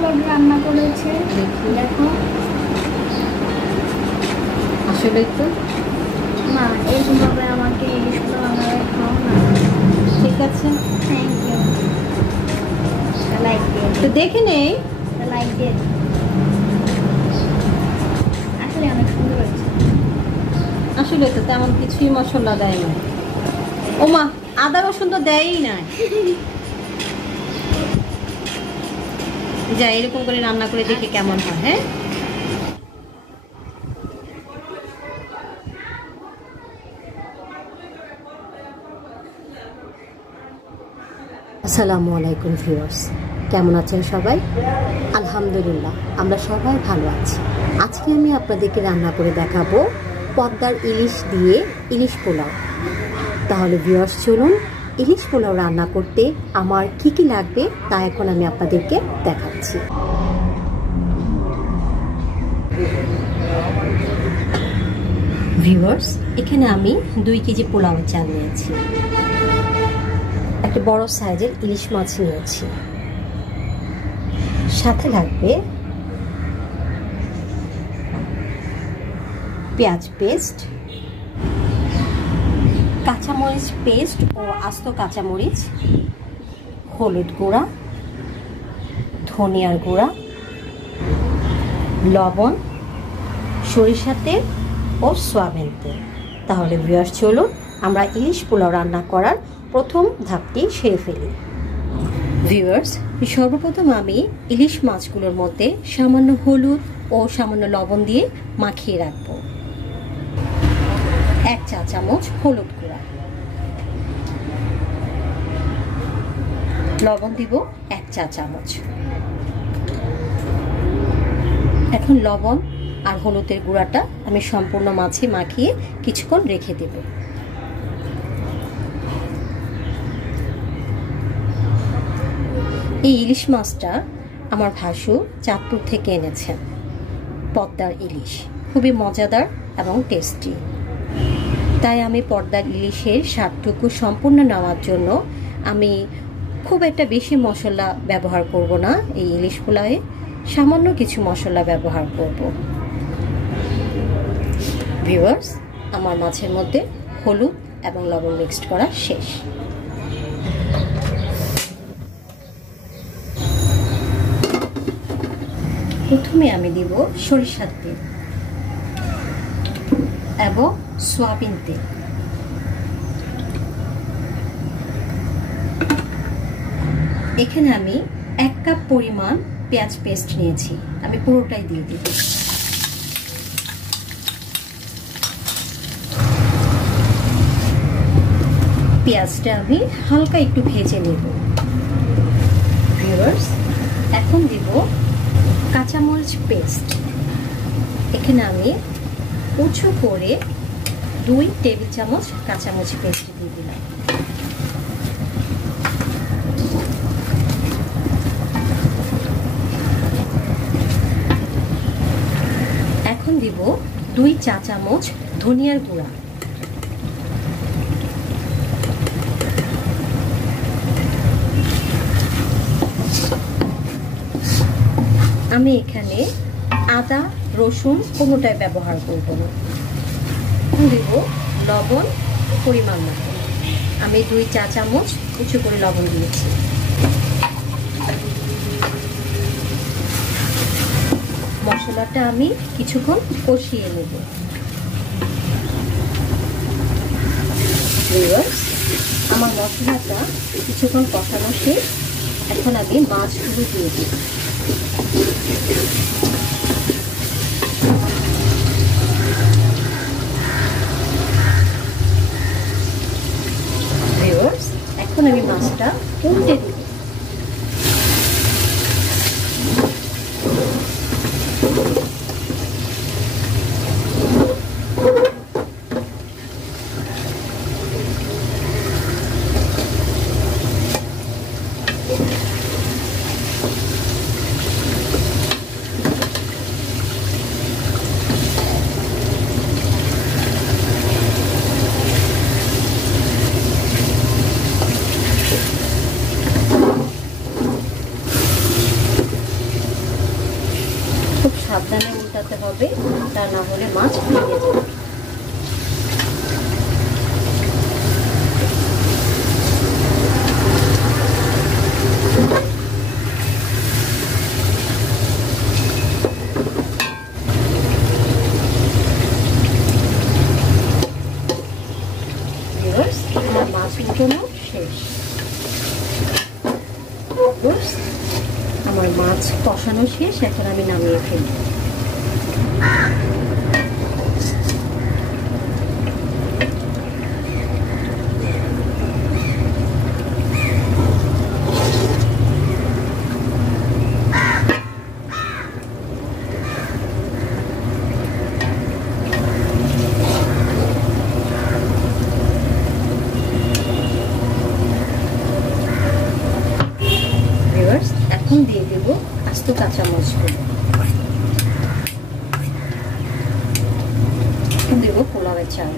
পোলাও রান্না করেছে। দেখো আসলেই তো মা, এইভাবে আমাকে ইলিশ পোলাও রান্না খাও না। ঠিক আছে, থ্যাংক ইউ। লাইক দিন, তো দেখে নেই। লাইক দিন। আসলে অনেক সুন্দর হয়েছে। আসলে তো তেমন কিছুই মশলা দেয় না। ওমা, আদা রসুন তো দেয়ই না। যা এরকম করে রান্না করে দেখি কেমন হয়। হ্যাঁ, আসসালামু আলাইকুম ভিউয়ার্স, কেমন আছেন সবাই? আলহামদুলিল্লাহ, আমরা সবাই ভালো আছি। আজকে আমি আপনাদেরকে রান্না করে দেখাবো পদ্মার ইলিশ দিয়ে ইলিশ পোলাও। তাহলে ভিউয়ার্স চলুন, ইলিশ পোলাও রান্না করতে আমার কি কি লাগবে তা এখন আমি আপনাদেরকে দেখাচ্ছি। ভিউয়ার্স, এখানে আমি 2 কেজি পোলাও চাল নিয়েছি, একটা বড় সাইজের ইলিশ মাছ নিয়েছি, সাথে লাগবে পেঁয়াজ পেস্ট, কাঁচামরিচ পেস্ট ও আস্ত কাঁচামরিচ, হলুদ গুঁড়া, ধনিয়ার গুঁড়া, লবণ, সরিষার তেল ও সয়াবিন তেল। তাহলে ভিউয়ার্স চলুন আমরা ইলিশ পোলাও রান্না করার প্রথম ধাপটি সেরে ফেলি। ভিউয়ার্স, সর্বপ্রথম আমি ইলিশ মাছগুলোর মধ্যে সামান্য হলুদ ও সামান্য লবণ দিয়ে মাখিয়ে রাখব। 1 চা চামচ হলুদ গুঁড়া, লবণ দিব 1 চা চামচ। এখন লবণ আর হলুদের গুঁড়াটা আমি সম্পূর্ণ মাছে মাখিয়ে কিছুক্ষণ রেখে দেব। এই ইলিশ মাছটা আমার ভাসু চাঁদপুর থেকে এনেছেন। পদ্মার ইলিশ খুবই মজাদার এবং টেস্টি, তাই আমি পদ্মার ইলিশের স্বাদটুকু সম্পূর্ণ নেওয়ার জন্য আমি খুব একটা বেশি মশলা ব্যবহার করব না। এই ইলিশ পোলাওয়ে সামান্য কিছু মশলা ব্যবহার করব। ভিউয়ার্স, আমার মাছের মধ্যে হলুদ এবং লবণ মিক্সড করা শেষ। প্রথমে আমি দিব সরিষার তেল এবং সয়াবিন তেল। এখানে আমি 1 কাপ পরিমাণ পেঁয়াজ পেস্ট নিয়েছি, আমি পুরোটাই দিয়ে দিব। পেঁয়াজটা আমি হালকা একটু ভেজে নেব। ভিউয়ার্স, এখন দিব কাঁচামরিচ পেস্ট। এখানে আমি উঁচু করে 2 টেবিল চামচ কাঁচামরিচ পেস্ট দিয়ে দিলাম। এখন দিব 2 চা চামচ ধনিয়ার গুঁড়া, আমি এখানে আদা রসুন কোনোটাই ব্যবহার করব না। দিব লবণ পরিমাণ মতো, আমি 2 চা চামচ উঁচু করে লবণ দিয়েছি। মশলাটা আমি কিছুক্ষণ কষিয়ে নেব। আমার মশলাটা কিছুক্ষণ কষানো শেষ, এখন আমি মাছগুলো দিয়ে দিই। এখন আমি মাছটা উল্টে দিব। হবে, তা না হলে মাছ ভেঙে যাবে। আমার মাছ উঠানো শেষ। আমার মাছ কষানো শেষ, এখন আমি নামিয়ে ফেলি। এখন দিয়ে দেব আস্ত কাঁচামরিচগুলো, এখন দেব পোলাওয়ের চাল।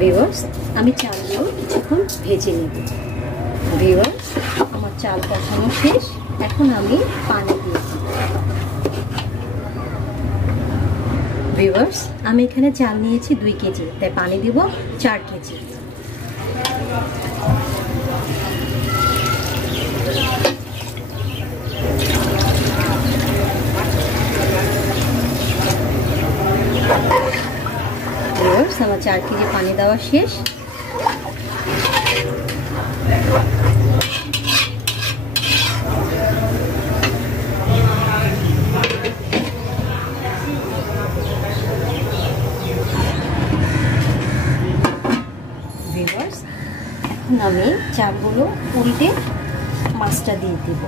ভিউয়ার্স, আমি চালগুলো কিছুক্ষণ ভেজে নেব। ভিউয়ার্স, আমার চাল কষানো শেষ, এখন আমি পানি দিয়েছি। ভিউয়ার্স, আমি এখানে চাল নিয়েছি 2 কেজি, তাই পানি দিব 4 কেজি। ভিউয়ার্স, আমার 4 কেজি পানি দেওয়া শেষ। এখন আমি চালগুলো উল্টে মাছটা দিয়ে দেব।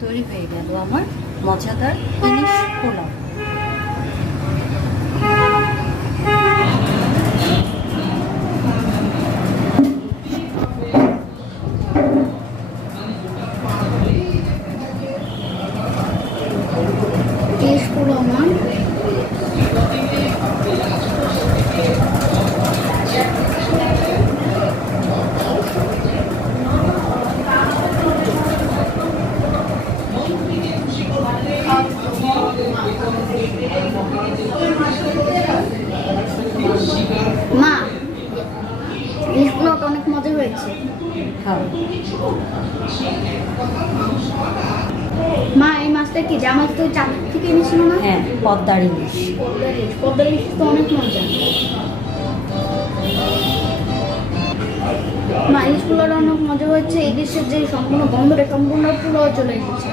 তৈরি হয়ে গেল আমার মজাদার ইলিশ পোলাও। ইলিশ পোলাও না মা, ইলিশ পোলাওটা অনেক মজা হয়েছে। মা, এই মাছটা কি জামাল তো চাঁদ থেকে এনেছিল না? হ্যাঁ, পদ্মার ইলিশ। পদ্মার ইলিশ তো অনেক মজা। মা, ইলিশ পোলাওটা অনেক মজা হয়েছে। ইলিশের যে সম্পূর্ণ গন্ধটা সম্পূর্ণ পোলাও চলে এসেছে।